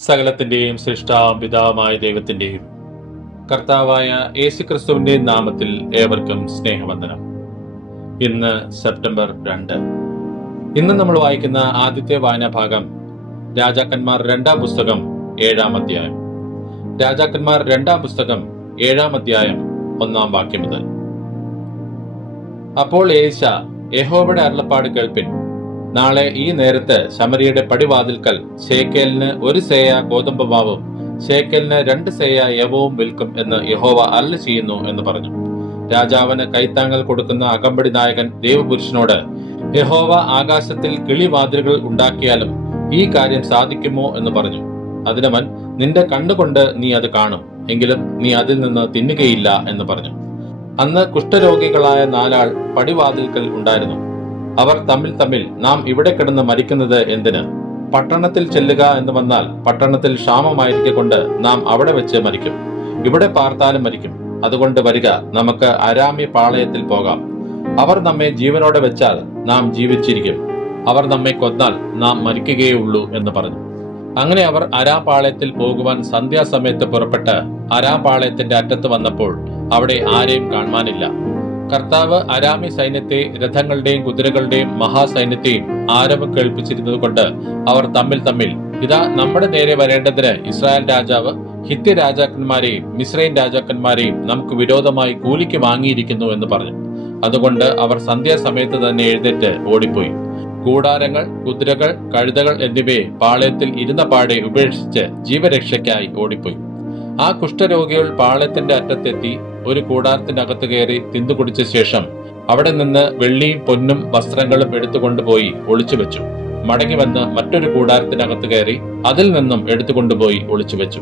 സകലത്തിന്റെയും സൃഷ്ടാവും പിതാവുമായ ദൈവത്തിന്റെയും കർത്താവായ യേശുക്രിസ്തുവിന്റെ നാമത്തിൽ ഏവർക്കും സ്നേഹവന്ദനം. ഇന്ന് സെപ്റ്റംബർ 2. ഇന്ന് നമ്മൾ വായിക്കുന്ന ആദ്യത്തെ വായനാ ഭാഗം രാജാക്കന്മാർ 2-ാം പുസ്തകം 7-ാം അധ്യായം. രാജാക്കന്മാർ 2-ാം പുസ്തകം 7-ാം അധ്യായം 1-ാം വാക്യം മുതൽ. അപ്പോൾ ഏലിശ, യഹോവയുടെ അരുളപ്പാട് കേൾപ്പിൻ. നാളെ ഈ നേരത്ത് ശമരിയുടെ പടിവാതിൽക്കൽ ശേക്കേലിന് 1 സേയ ഗോതമ്പ് മാവും ശേക്കേലിന് 2 സേയ യവവും വിൽക്കും എന്ന് യഹോവ അരുളി ചെയ്യുന്നു എന്ന് പറഞ്ഞു. രാജാവിന് കൈത്താങ്ങൽ കൊടുക്കുന്ന അകമ്പടി നായകൻ ദൈവപുരുഷനോട്, യഹോവ ആകാശത്തിൽ കിളിവാതിലുകൾ ഉണ്ടാക്കിയാലും ഈ കാര്യം സാധിക്കുമോ എന്ന് പറഞ്ഞു. അതിനവൻ, നിന്റെ കണ്ണുകൊണ്ട് നീ അത് കാണും, എങ്കിലും നീ അതിൽ നിന്ന് തിന്നുകയില്ല എന്ന് പറഞ്ഞു. അന്ന് കുഷ്ഠരോഗികളായ 4 ആൾ പടിവാതിൽക്കൽ ഉണ്ടായിരുന്നു. അവർ തമ്മിൽ നാം ഇവിടെ കിടന്ന് മരിക്കുന്നത് എന്തിന്? പട്ടണത്തിൽ ചെല്ലുക എന്ന് വന്നാൽ പട്ടണത്തിൽ ക്ഷാമമായിരിക്കൊണ്ട് നാം അവിടെ വെച്ച് മരിക്കും. ഇവിടെ പാർത്താലും മരിക്കും. അതുകൊണ്ട് വരിക, നമുക്ക് അരാമ്യ പാളയത്തിൽ പോകാം. അവർ നമ്മെ ജീവനോടെ വെച്ചാൽ നാം ജീവിച്ചിരിക്കും, അവർ നമ്മെ കൊന്നാൽ നാം മരിക്കുകയുള്ളൂ എന്ന് പറഞ്ഞു. അങ്ങനെ അവർ അരാപാളയത്തിൽ പോകുവാൻ സന്ധ്യാസമയത്ത് പുറപ്പെട്ട് അരാപാളയത്തിന്റെ അറ്റത്ത് വന്നപ്പോൾ അവിടെ ആരെയും കാണുവാനില്ല. കർത്താവ് അരാമി സൈന്യത്തെ, രഥങ്ങളുടെയും കുതിരകളുടെയും മഹാസൈന്യത്തെയും ആരവം കേൾപ്പിച്ചിരുന്നത് കൊണ്ട് അവർ തമ്മിൽ ഇതാ, നമ്മുടെ നേരെ വരേണ്ടതിന് ഇസ്രായേൽ രാജാവ് ഹിത്യ രാജാക്കന്മാരെയും മിസ്രൈം രാജാക്കന്മാരെയും നമുക്ക് വിരോധമായി കൂലിക്ക് വാങ്ങിയിരിക്കുന്നു എന്ന് പറഞ്ഞു. അതുകൊണ്ട് അവർ സന്ധ്യാസമയത്ത് തന്നെ എഴുന്നേറ്റ് ഓടിപ്പോയി. കൂടാരങ്ങൾ, കുതിരകൾ, കഴുതകൾ എന്നിവയെ പാളയത്തിൽ ഇരുന്ന പാടെ ഉപേക്ഷിച്ച് ജീവരക്ഷയ്ക്കായി ഓടിപ്പോയി. ആ കുഷ്ഠരോഗികൾ പാളയത്തിന്റെ അറ്റത്തെത്തി ഒരു കൂടാരത്തിനകത്ത് കയറി തിന്നുകുടിച്ച ശേഷം അവിടെ നിന്ന് വെള്ളിയും പൊന്നും വസ്ത്രങ്ങളും എടുത്തുകൊണ്ടുപോയി ഒളിച്ചുവെച്ചു. മടങ്ങി വന്ന് മറ്റൊരു കൂടാരത്തിനകത്ത് കയറി അതിൽ നിന്നും എടുത്തുകൊണ്ടുപോയി ഒളിച്ചുവെച്ചു.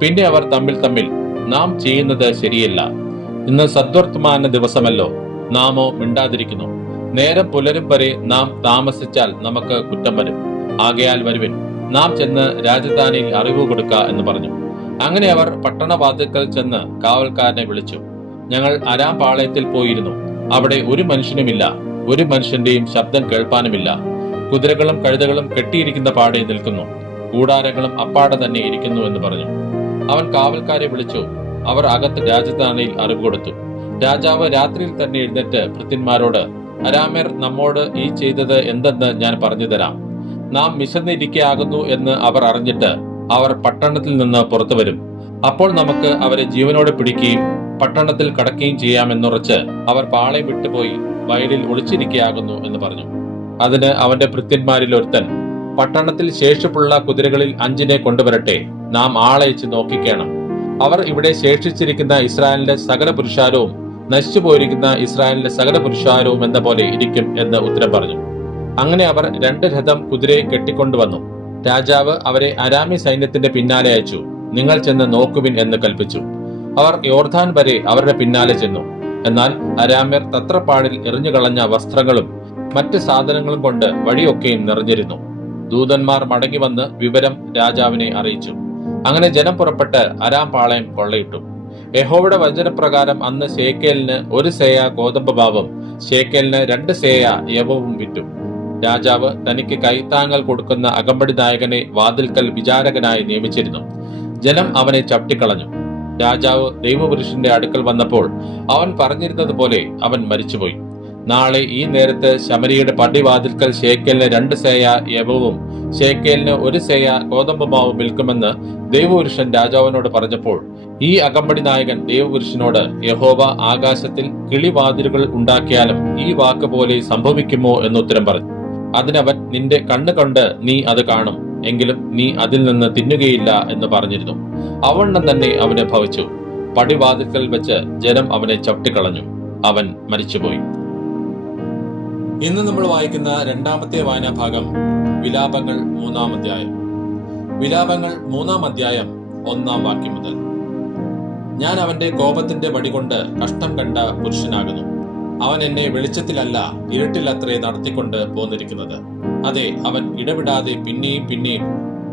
പിന്നെ അവർ തമ്മിൽ നാം ചെയ്യുന്നത് ശരിയല്ല. ഇന്ന് സദ്വർത്തമാന ദിവസമല്ലോ, നാമോ മിണ്ടാതിരിക്കുന്നു. നേരം പുലരും വരെ നാം താമസിച്ചാൽ നമുക്ക് കുറ്റം വരും. ആകയാൽ വരുവിൻ, നാം ചെന്ന് രാജധാനിയിൽ അറിവ് കൊടുക്ക എന്ന് പറഞ്ഞു. അങ്ങനെ അവർ പട്ടണവാതിൽക്കൽ ചെന്ന് കാവൽക്കാരനെ വിളിച്ചു. ഞങ്ങൾ അരാം പാളയത്തിൽ പോയിരുന്നു. അവിടെ ഒരു മനുഷ്യനുമില്ല, ഒരു മനുഷ്യന്റെയും ശബ്ദം കേൾപ്പാനുമില്ല. കുതിരകളും കഴുതകളും കെട്ടിയിരിക്കുന്ന പാടെ നിൽക്കുന്നു, കൂടാരങ്ങളും അപ്പാടെ തന്നെ ഇരിക്കുന്നു എന്ന് പറഞ്ഞു. അവൻ കാവൽക്കാരെ വിളിച്ചു. അവർ അകത്ത് രാജധാനിയിൽ അറിവ് കൊടുത്തു. രാജാവ് രാത്രിയിൽ തന്നെ എഴുന്നേറ്റ് ഭൃത്യന്മാരോട്, അരാമ്യർ നമ്മോട് ഈ ചെയ്തത് എന്തെന്ന് ഞാൻ പറഞ്ഞു തരാം. നാം വിശന്നിരിക്കയാകുന്നു എന്ന് അവർ അറിഞ്ഞിട്ട് അവർ പട്ടണത്തിൽ നിന്ന് പുറത്തു വരും. അപ്പോൾ നമുക്ക് അവരെ ജീവനോടെ പിടിക്കുകയും പട്ടണത്തിൽ കടക്കുകയും ചെയ്യാമെന്നുറച്ച് അവർ പാളയം വിട്ടുപോയി വയലിൽ ഒളിച്ചിരിക്കയാകുന്നു എന്ന് പറഞ്ഞു. അതിന് അവന്റെ ഭൃത്യന്മാരിൽ ഒരുത്തൻ, പട്ടണത്തിൽ ശേഷിപ്പുള്ള കുതിരകളിൽ 5 കൊണ്ടുവരട്ടെ, നാം ആളയച്ച് നോക്കിക്കേണം. അവർ ഇവിടെ ശേഷിച്ചിരിക്കുന്ന ഇസ്രായേലിന്റെ സകല പുരുഷാരവും നശിച്ചുപോയിരിക്കുന്ന ഇസ്രായേലിന്റെ സകല പുരുഷാരവും എന്ന പോലെ ഇരിക്കും എന്ന് ഉത്തരം പറഞ്ഞു. അങ്ങനെ അവർ 2 രഥം കുതിരയെ കെട്ടിക്കൊണ്ടുവന്നു. രാജാവ് അവരെ അരാമി സൈന്യത്തിന്റെ പിന്നാലെ അയച്ചു. നിങ്ങൾ ചെന്ന് നോക്കുവിൻ എന്ന് കൽപ്പിച്ചു. അവർ യോർദാൻ വരെ അവരുടെ പിന്നാലെ ചെന്നു. എന്നാൽ അരാമ്യർ തത്രപ്പാടിൽ എറിഞ്ഞുകളഞ്ഞ വസ്ത്രങ്ങളും മറ്റ് സാധനങ്ങളും കൊണ്ട് വഴിയൊക്കെയും നിറഞ്ഞിരുന്നു. ദൂതന്മാർ മടങ്ങി വന്ന് വിവരം രാജാവിനെ അറിയിച്ചു. അങ്ങനെ ജനം പുറപ്പെട്ട് അരാം പാളയം കൊള്ളയിട്ടു. യഹോവയുടെ വചനപ്രകാരം അന്ന് ശേക്കേലിന് 1 സേയ ഗോതമ്പ് മാവും ശേക്കേലിന് 2 സേയ യവവും വിറ്റു. രാജാവ് തനിക്ക് കൈത്താങ്ങൽ കൊടുക്കുന്ന അകമ്പടി നായകനെ വാതിൽക്കൽ വിചാരകനായി നിയമിച്ചിരുന്നു. ജനം അവനെ ചവിട്ടിക്കളഞ്ഞു. രാജാവ് ദൈവപുരുഷന്റെ അടുക്കൽ വന്നപ്പോൾ അവൻ പറഞ്ഞിരുന്നത് പോലെ അവൻ മരിച്ചുപോയി. നാളെ ഈ നേരത്ത് ശമരിയുടെ പടിവാതിൽക്കൽ ശേക്കേലിന് 2 സേയ യവവും ശേക്കേലിന് 1 സേയ ഗോതമ്പ് മാവും വിൽക്കുമെന്ന് ദൈവപുരുഷൻ രാജാവിനോട് പറഞ്ഞപ്പോൾ ഈ അകമ്പടി നായകൻ ദൈവപുരുഷനോട്, യഹോവ ആകാശത്തിൽ കിളിവാതിലുകൾ ഉണ്ടാക്കിയാലും ഈ വാക്ക് പോലെ സംഭവിക്കുമോ എന്ന് ഉത്തരം പറഞ്ഞു. അതിനവൻ, നിന്റെ കണ്ണുകൊണ്ട് നീ അത് കാണും, എങ്കിലും നീ അതിൽ നിന്ന് തിന്നുകയില്ല എന്ന് പറഞ്ഞിരുന്നു. അവണ്ണം തന്നെ അവന് ഭവിച്ചു. പടിവാതിൽക്കൽ വെച്ച് ജനം അവനെ ചവിട്ടിക്കളഞ്ഞു. അവൻ മരിച്ചുപോയി. ഇന്ന് നമ്മൾ വായിക്കുന്ന 2-ാമത്തെ വായനാ ഭാഗം വിലാപങ്ങൾ 3-ാം അധ്യായം. വിലാപങ്ങൾ 3-ാം അധ്യായം 1-ാം വാക്യം മുതൽ. ഞാൻ അവന്റെ കോപത്തിന്റെ വടികൊണ്ട് കഷ്ടം കണ്ട പുരുഷനാകുന്നു. അവൻ എന്നെ വെളിച്ചത്തിലല്ല ഇരുട്ടിലത്രേ നടത്തിക്കൊണ്ട് പോന്നിരിക്കുന്നത്. അതെ, അവൻ ഇടവിടാതെ പിന്നെയും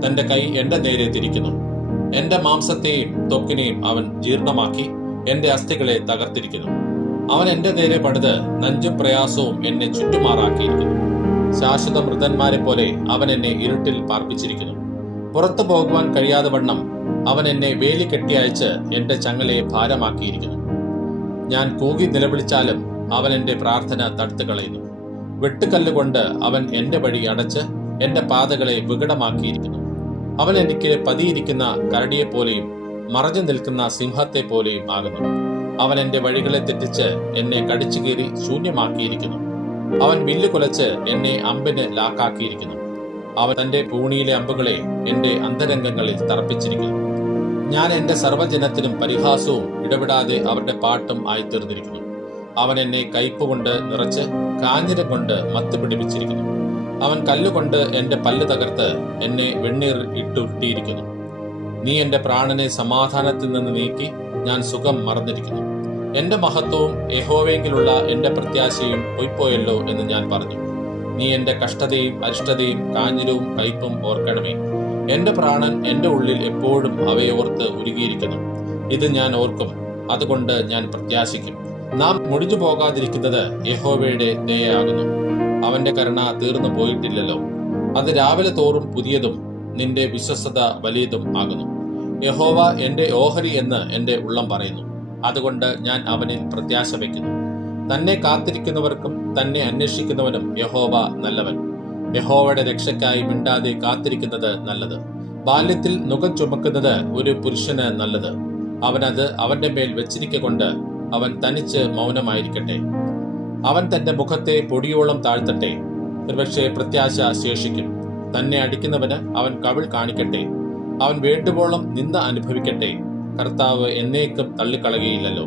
തന്റെ കൈ എന്റെ നേരെ തിരിക്കുന്നു. എന്റെ മാംസത്തെയും ത്വക്കിനെയും അവൻ ജീർണമാക്കി എന്റെ അസ്ഥികളെ തകർത്തിരിക്കുന്നു. അവൻ എന്റെ നേരെ പണിത് നഞ്ചും പ്രയാസവും എന്നെ ചുറ്റുമാറാക്കിയിരിക്കുന്നു. ശാശ്വത മൃതന്മാരെ പോലെ അവൻ എന്നെ ഇരുട്ടിൽ പാർപ്പിച്ചിരിക്കുന്നു. പുറത്തു പോകുവാൻ കഴിയാതെ വണ്ണം അവൻ എന്നെ വേലി കെട്ടിയയച്ച് എന്റെ ചങ്ങലയെ ഭാരമാക്കിയിരിക്കുന്നു. ഞാൻ കൂകി നിലവിളിച്ചാലും അവൻ എന്റെ പ്രാർത്ഥന തടുത്തു കളയുന്നു. വെട്ടുകല്ലുകൊണ്ട് അവൻ എന്റെ വഴി അടച്ച് എന്റെ പാതകളെ വികടമാക്കിയിരിക്കുന്നു. അവൻ എനിക്ക് പതിയിരിക്കുന്ന കരടിയെപ്പോലെയും മറഞ്ഞു നിൽക്കുന്ന സിംഹത്തെ പോലെയും ആകുന്നു. അവൻ എന്റെ വഴികളെ തെറ്റിച്ച് എന്നെ കടിച്ചു കീറി ശൂന്യമാക്കിയിരിക്കുന്നു. അവൻ വില്ല് കുലച്ച് എന്നെ അമ്പിന് ലാക്കാക്കിയിരിക്കുന്നു. അവൻ തന്റെ പൂണിയിലെ അമ്പുകളെ എന്റെ അന്തരംഗങ്ങളിൽ തറപ്പിച്ചിരിക്കുന്നു. ഞാൻ എന്റെ സർവ്വജനത്തിനും പരിഹാസവും ഇടപെടാതെ അവരുടെ പാട്ടും ആയിത്തീർന്നിരിക്കുന്നു. അവൻ എന്നെ കയ്പുകൊണ്ട് നിറച്ച് കാഞ്ഞിരം കൊണ്ട് മത്ത് പിടിപ്പിച്ചിരിക്കുന്നു. അവൻ കല്ലുകൊണ്ട് എന്റെ പല്ല് തകർത്ത് എന്നെ വെണ്ണീർ ഇട്ടുരുട്ടിയിരിക്കുന്നു. നീ എന്റെ പ്രാണനെ സമാധാനത്തിൽ നിന്ന് നീക്കി ഞാൻ സുഖം മറന്നിരിക്കുന്നു. എന്റെ മഹത്വവും യഹോവയെങ്കിലുള്ള എന്റെ പ്രത്യാശയും പൊയ്പോയല്ലോ എന്ന് ഞാൻ പറഞ്ഞു. നീ എന്റെ കഷ്ടതയും അരിഷ്ടതയും കാഞ്ഞിരവും കയ്പും ഓർക്കണമേ. എന്റെ പ്രാണൻ എന്റെ ഉള്ളിൽ എപ്പോഴും അവയെ ഓർത്ത് ഉരുകിയിരിക്കുന്നു. ഇത് ഞാൻ ഓർക്കും, അതുകൊണ്ട് ഞാൻ പ്രത്യാശിക്കും. നാം മുടിഞ്ഞു പോകാതിരിക്കുന്നത് യഹോവയുടെ ദയയാകുന്നു. അവന്റെ കരുണ തീർന്നു പോയിട്ടില്ലല്ലോ. അത് രാവിലെ തോറും പുതിയതും നിന്റെ വിശ്വസ്തത വലിയതും ആകുന്നു. യഹോവ എന്റെ ഓഹരി എന്ന് എന്റെ ഉള്ളം പറയുന്നു. അതുകൊണ്ട് ഞാൻ അവനിൽ പ്രത്യാശ വയ്ക്കുന്നു. തന്നെ കാത്തിരിക്കുന്നവർക്കും തന്നെ അന്വേഷിക്കുന്നവനും യഹോവ നല്ലവൻ. യഹോവയുടെ രക്ഷയ്ക്കായി മിണ്ടാതെ കാത്തിരിക്കുന്നത് നല്ലത്. ബാല്യത്തിൽ നുകം ചുമക്കുന്നത് ഒരു പുരുഷന് നല്ലത്. അവനത് അവന്റെ മേൽ വെച്ചിരിക്കൊണ്ട് അവൻ തനിച്ച് മൗനമായിരിക്കട്ടെ. അവൻ തന്റെ മുഖത്തെ പൊടിയോളം താഴ്ത്തട്ടെ. ഒരുപക്ഷെ പ്രത്യാശ ശേഷിക്കും. തന്നെ അടിക്കുന്നവന് അവൻ കവിൾ കാണിക്കട്ടെ. അവൻ വേണ്ടുവോളം നിന്ദ അനുഭവിക്കട്ടെ. കർത്താവ് എന്നേക്കും തള്ളിക്കളയുകയില്ലല്ലോ.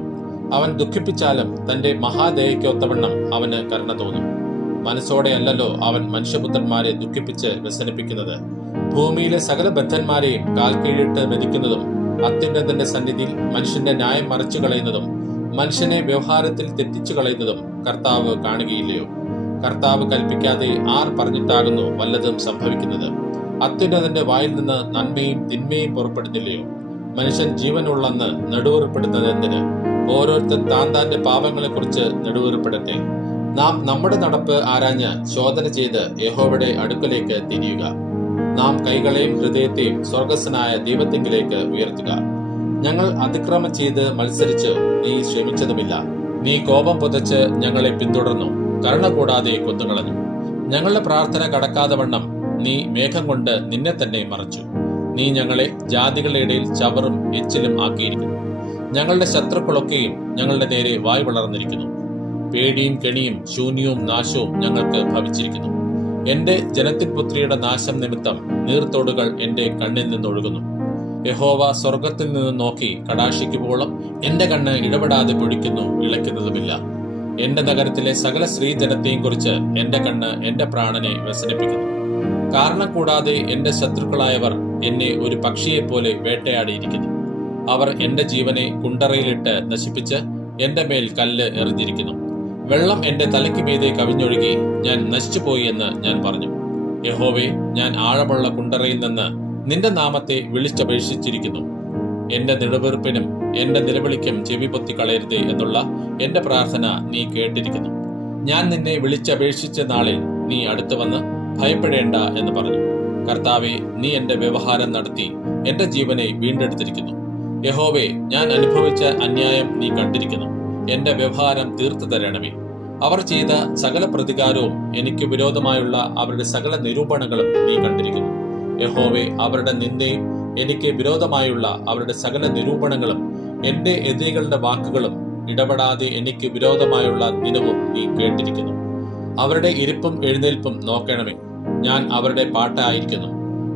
അവൻ ദുഃഖിപ്പിച്ചാലും തന്റെ മഹാദയയ്ക്കൊത്തവണ്ണം അവന് കരുണ തോന്നും. മനസ്സോടെയല്ലല്ലോ അവൻ മനുഷ്യപുത്രന്മാരെ ദുഃഖിപ്പിച്ച് വ്യസനിപ്പിക്കുന്നത്. ഭൂമിയിലെ സകല ബദ്ധന്മാരെയും കാൽ കീഴിട്ട് മെതിക്കുന്നതും അത്യുന്നതന്റെ സന്നിധിയിൽ മനുഷ്യന്റെ ന്യായം മറച്ചു കളയുന്നതും മനുഷ്യനെ വ്യവഹാരത്തിൽ തെറ്റിച്ചു കളയുന്നതും കർത്താവ് കാണുകയില്ലയോ? കർത്താവ് കൽപ്പിക്കാതെ ആർ പറഞ്ഞിട്ടാകുന്നു വല്ലതും സംഭവിക്കുന്നത്? അത്യുന്നതന്റെ വായിൽ നിന്ന് നന്മയും തിന്മയും പുറപ്പെടുന്നില്ലയോ? മനുഷ്യൻ ജീവനുള്ളെന്ന് നെടുവേർപ്പെടുന്നത് എന്തിന്? ഓരോരുത്തൻ താന്റെ പാപങ്ങളെക്കുറിച്ച് നെടുവേർപ്പെടട്ടെ. നാം നമ്മുടെ നടപ്പ് ആരാഞ്ഞ് ശോധന ചെയ്ത് യഹോവയുടെ അടുക്കലേക്ക് തിരിയുക. നാം കൈകളെയും ഹൃദയത്തെയും സ്വർഗസ്വനായ ദൈവത്തിങ്കിലേക്ക് ഉയർത്തുക. ഞങ്ങൾ അതിക്രമം ചെയ്ത് മത്സരിച്ച് നീ ശ്രമിച്ചതുമില്ല. നീ കോപം പുതച്ച് ഞങ്ങളെ പിന്തുടർന്നു, കരുണ കൂടാതെ കൊന്നുകളഞ്ഞു. ഞങ്ങളുടെ പ്രാർത്ഥന കടക്കാതെ വണ്ണം നീ മേഘം കൊണ്ട് നിന്നെ തന്നെ മറച്ചു. നീ ഞങ്ങളെ ജാതികളുടെ ഇടയിൽ ചവറും എച്ചിലും ആക്കിയിരിക്കുന്നു. ഞങ്ങളുടെ ശത്രുക്കളൊക്കെയും ഞങ്ങളുടെ നേരെ വായ് വളർന്നിരിക്കുന്നു. പേടിയും കെണിയും ശൂന്യവും നാശവും ഞങ്ങൾക്ക് ഭവിച്ചിരിക്കുന്നു. എന്റെ ജനത്തിൻ പുത്രിയുടെ നാശം നിമിത്തം നീർത്തോടുകൾ എന്റെ കണ്ണിൽ നിന്നൊഴുകുന്നു. യഹോവ സ്വർഗത്തിൽ നിന്ന് നോക്കി കടാക്ഷിക്കുമ്പോഴും എന്റെ കണ്ണ് ഇടപെടാതെ പൊഴിക്കുന്നു, ഇളയ്ക്കുന്നതുമില്ല. എന്റെ നഗരത്തിലെ സകല സ്ത്രീജനത്തെയും കുറിച്ച് എന്റെ കണ്ണ് എന്റെ പ്രാണനെ വ്യസനിപ്പിക്കുന്നു. കാരണം കൂടാതെ എന്റെ ശത്രുക്കളായവർ എന്നെ ഒരു പക്ഷിയെപ്പോലെ വേട്ടയാടിയിരിക്കുന്നു. അവർ എന്റെ ജീവനെ കുണ്ടറയിലിട്ട് നശിപ്പിച്ച് എന്റെ മേൽ കല്ല് എറിഞ്ഞിരിക്കുന്നു. വെള്ളം എന്റെ തലയ്ക്ക് മീതെ കവിഞ്ഞൊഴുകി ഞാൻ നശിച്ചുപോയി എന്ന് ഞാൻ പറഞ്ഞു. യഹോവേ, ഞാൻ ആഴമുള്ള കുണ്ടറയിൽ നിന്ന് നിന്റെ നാമത്തെ വിളിച്ചപേക്ഷിച്ചിരിക്കുന്നു. എന്റെ നിലവെറുപ്പിനും എന്റെ നിലവിളിക്കും ചെവി പൊത്തി കളയരുതേ എന്നുള്ള എന്റെ പ്രാർത്ഥന നീ കേട്ടിരിക്കുന്നു. ഞാൻ നിന്നെ വിളിച്ചപേക്ഷിച്ച നാളിൽ നീ അടുത്തു വന്ന് ഭയപ്പെടേണ്ട എന്ന് പറഞ്ഞു. കർത്താവെ, നീ എന്റെ വ്യവഹാരം നടത്തി എന്റെ ജീവനെ വീണ്ടെടുത്തിരിക്കുന്നു. യഹോവേ, ഞാൻ അനുഭവിച്ച അന്യായം നീ കണ്ടിരിക്കുന്നു. എന്റെ വ്യവഹാരം തീർത്തു തരണമേ. അവർ ചെയ്ത സകല പ്രതികാരവും എനിക്ക് വിരോധമായുള്ള അവരുടെ സകല നിരൂപണങ്ങളും നീ കണ്ടിരിക്കുന്നു. യഹോവേ, അവരുടെ നിന്ദയും എനിക്ക് വിരോധമായുള്ള അവരുടെ സകല നിരൂപണങ്ങളും എന്റെ എതിരികളുടെ വാക്കുകളും ഇടപെടാതെ എനിക്ക് വിരോധമായുള്ള ദിനവും നീ കേട്ടിരിക്കുന്നു. അവരുടെ ഇരിപ്പും എഴുന്നേൽപ്പും നോക്കണമേ. ഞാൻ അവരുടെ പാട്ടായിരിക്കുന്നു.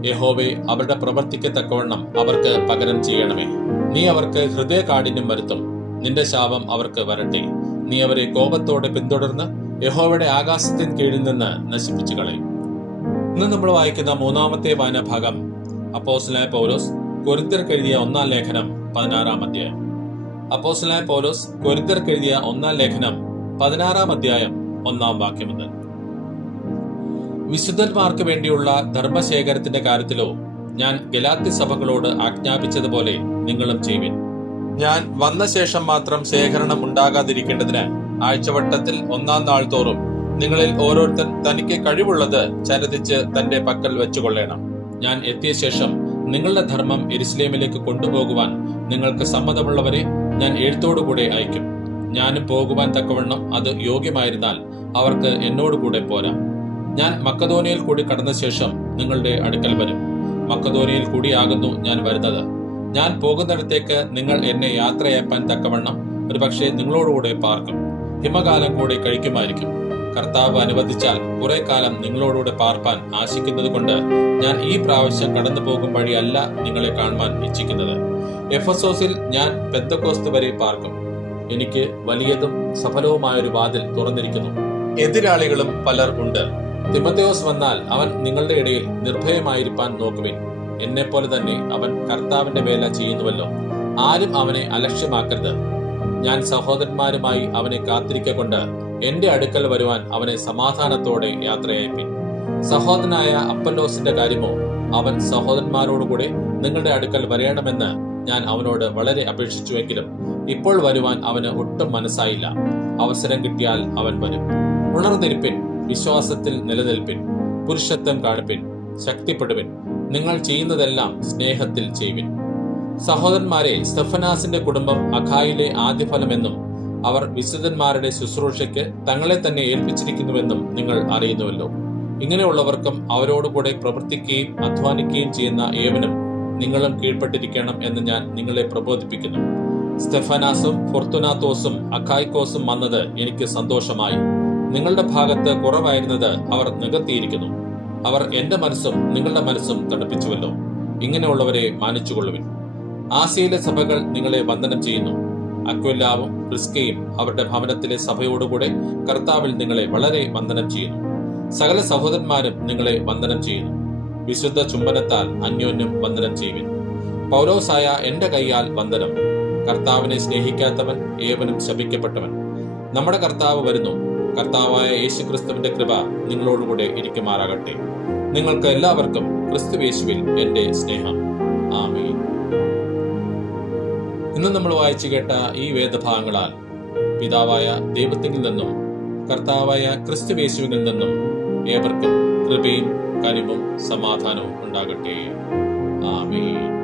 യഹോവേ, അവരുടെ പ്രവൃത്തിക്ക് തക്കവണ്ണം അവർക്ക് പകരം ചെയ്യണമേ. നീ അവർക്ക് ഹൃദയകാഠിന്യം വരുത്തും. നിന്റെ ശാപം അവർക്ക് വരട്ടെ. നീ അവരെ കോപത്തോടെ പിന്തുടർന്ന് യഹോവയുടെ ആകാശത്തിൻ കീഴിൽ നിന്ന് നശിപ്പിച്ചു കളയും. ഇന്ന് നമ്മൾ വായിക്കുന്ന മൂന്നാമത്തെ വായനാഭാഗം അപ്പോസ്തലനായ പൗലോസ് കൊരിന്ത്യർക്ക് എഴുതിയ 1-ാം ലേഖനം 16-ാം അധ്യായം. അപ്പോസ്തലനായ പൗലോസ് കൊരിന്ത്യർക്ക് എഴുതിയ 1-ാം ലേഖനം 16-ാം അധ്യായം 1-ാം വാക്യം മുതൽ. വിശുദ്ധന്മാർക്ക് വേണ്ടിയുള്ള ധർമ്മശേഖരത്തിന്റെ കാര്യത്തിലോ ഞാൻ ഗലാത്യ സഭകളോട് ആജ്ഞാപിച്ചതുപോലെ നിങ്ങളും ചെയ്യുവിൻ. ഞാൻ വന്ന ശേഷം മാത്രം ശേഖരണം ഉണ്ടാകാതിരിക്കേണ്ടതിന് ആഴ്ചവട്ടത്തിൽ 1-ാം നാൾ തോറും നിങ്ങളിൽ ഓരോരുത്തൻ തനിക്ക് കഴിവുള്ളത് ചരതിച്ച് തന്റെ പക്കൽ വെച്ചുകൊള്ളണം. ഞാൻ എത്തിയ ശേഷം നിങ്ങളുടെ ധർമ്മം യെരുശലേമിലേക്ക് കൊണ്ടുപോകുവാൻ നിങ്ങൾക്ക് സമ്മതമുള്ളവരെ ഞാൻ എഴുത്തോടുകൂടെ അയക്കും. ഞാനും പോകുവാൻ തക്കവണ്ണം അത് യോഗ്യമായിരുന്നാൽ അവർക്ക് എന്നോടുകൂടെ പോരാം. ഞാൻ മക്കദോനിയയിൽ കൂടി കടന്ന ശേഷം നിങ്ങളുടെ അടുക്കൽ വരും. മക്കദോനിയയിൽ കൂടിയാകുന്നു ഞാൻ വരുന്നത്. ഞാൻ പോകുന്നിടത്തേക്ക് നിങ്ങൾ എന്നെ യാത്രയപ്പാൻ തക്കവണ്ണം ഒരുപക്ഷെ നിങ്ങളോടുകൂടെ പാർക്കും. ഹിമകാലം കൂടി കഴിക്കുമായിരിക്കും. കർത്താവ് അനുവദിച്ചാൽ കുറെ കാലം നിങ്ങളോടുകൂടെ പാർപ്പാൻ ആശിക്കുന്നത് കൊണ്ട് ഞാൻ ഈ പ്രാവശ്യം കടന്നു പോകും വഴിയല്ല നിങ്ങളെ കാണുവാൻ ഇച്ഛിക്കുന്നത്. എഫെസോസിൽ ഞാൻ പെന്തക്കോസ്ത് വരെ പാർക്കും. എനിക്ക് വലിയതും സഫലവുമായൊരു വാതിൽ തുറന്നിരിക്കുന്നു. എതിരാളികളും പലർ ഉണ്ട്. തിമോഥെയോസ് വന്നാൽ അവൻ നിങ്ങളുടെ ഇടയിൽ നിർഭയമായിരിക്കാൻ നോക്കുവിൻ. എന്നെപ്പോലെ തന്നെ അവൻ കർത്താവിന്റെ വേല ചെയ്യുന്നുവല്ലോ. ആരും അവനെ അലക്ഷ്യമാക്കരുത്. ഞാൻ സഹോദരന്മാരുമായി അവനെ കാത്തിരിക്കൊണ്ട് എന്റെ അടുക്കൽ വരുവാൻ അവനെ സമാധാനത്തോടെ യാത്രയയപ്പിൻ. സഹോദരനായ അപ്പല്ലോസിന്റെ കാര്യമോ, അവൻ സഹോദരന്മാരോടുകൂടെ നിങ്ങളുടെ അടുക്കൽ വരണമെന്ന് ഞാൻ അവനോട് വളരെ അപേക്ഷിച്ചുവെങ്കിലും ഇപ്പോൾ വരുവാൻ അവന് ഒട്ടും മനസ്സായില്ല. അവസരം കിട്ടിയാൽ അവൻ വരും. ഉണർന്നിരിപ്പിൻ, വിശ്വാസത്തിൽ നിലനിൽപ്പിൻ, പുരുഷത്വം കാണിപ്പിൻ, ശക്തിപ്പെടുവിൻ. നിങ്ങൾ ചെയ്യുന്നതെല്ലാം സ്നേഹത്തിൽ ചെയ്യുവിൻ. സഹോദരന്മാരെ, സ്തെഫനാസിന്റെ കുടുംബം അഖായിലെ ആദ്യഫലമെന്നും അവർ വിശുദ്ധന്മാരുടെ ശുശ്രൂഷയ്ക്ക് തങ്ങളെ തന്നെ ഏൽപ്പിച്ചിരിക്കുന്നുവെന്നും നിങ്ങൾ അറിയുന്നുവല്ലോ. ഇങ്ങനെയുള്ളവർക്കും അവരോടുകൂടെ പ്രവർത്തിക്കുകയും അധ്വാനിക്കുകയും ചെയ്യുന്ന ഏവനും നിങ്ങളും കീഴ്പ്പെട്ടിരിക്കണം എന്ന് ഞാൻ നിങ്ങളെ പ്രബോധിപ്പിക്കുന്നു. സ്തെഫനാസും ഫൊർത്തുനാത്തോസും അഖായിക്കോസും വന്നത് എനിക്ക് സന്തോഷമായി. നിങ്ങളുടെ ഭാഗത്ത് കുറവായിരുന്നത് അവർ നികത്തിയിരിക്കുന്നു. അവർ എന്റെ മനസ്സും നിങ്ങളുടെ മനസ്സും തണുപ്പിച്ചുവല്ലോ. ഇങ്ങനെയുള്ളവരെ മാനിച്ചുകൊള്ളുവിൻ. ആസിയയിലെ സഭകൾ നിങ്ങളെ വന്ദനം ചെയ്യുന്നു. അക്വിലാവും പ്രിസ്കയും അവരുടെ ഭവനത്തിലെ സഭയോടുകൂടെ കർത്താവിൽ നിങ്ങളെ വളരെ വന്ദനം ചെയ്യുന്നു. സകല സഹോദരന്മാരും നിങ്ങളെ വന്ദനം ചെയ്യുന്നു. വിശുദ്ധ ചുംബനത്താൽ അന്യോന്യം വന്ദനം ചെയ്യുവിൻ. പൗലോസായ എന്റെ കൈയാൽ വന്ദനം. കർത്താവിനെ സ്നേഹിക്കാത്തവൻ ഏവനും ശപിക്കപ്പെട്ടവൻ. നമ്മുടെ കർത്താവ് വരുന്നു. കർത്താവായ യേശുക്രിസ്തുവിന്റെ കൃപ നിങ്ങളോടുകൂടെ ഇരിക്കുമാറാകട്ടെ. നിങ്ങൾക്ക് എല്ലാവർക്കും ക്രിസ്തുയേശുവിൽ എന്റെ സ്നേഹം. ആമേൻ. ഇന്ന് നമ്മൾ വായിച്ചു കേട്ട ഈ വേദഭാഗങ്ങളാൽ പിതാവായ ദൈവത്തിൽ നിന്നും കർത്താവായ ക്രിസ്തുയേശുവിൽ നിന്നും ഏവർക്കും കൃപയും കനിവും സമാധാനവും ഉണ്ടാകട്ടെ. ആമേൻ.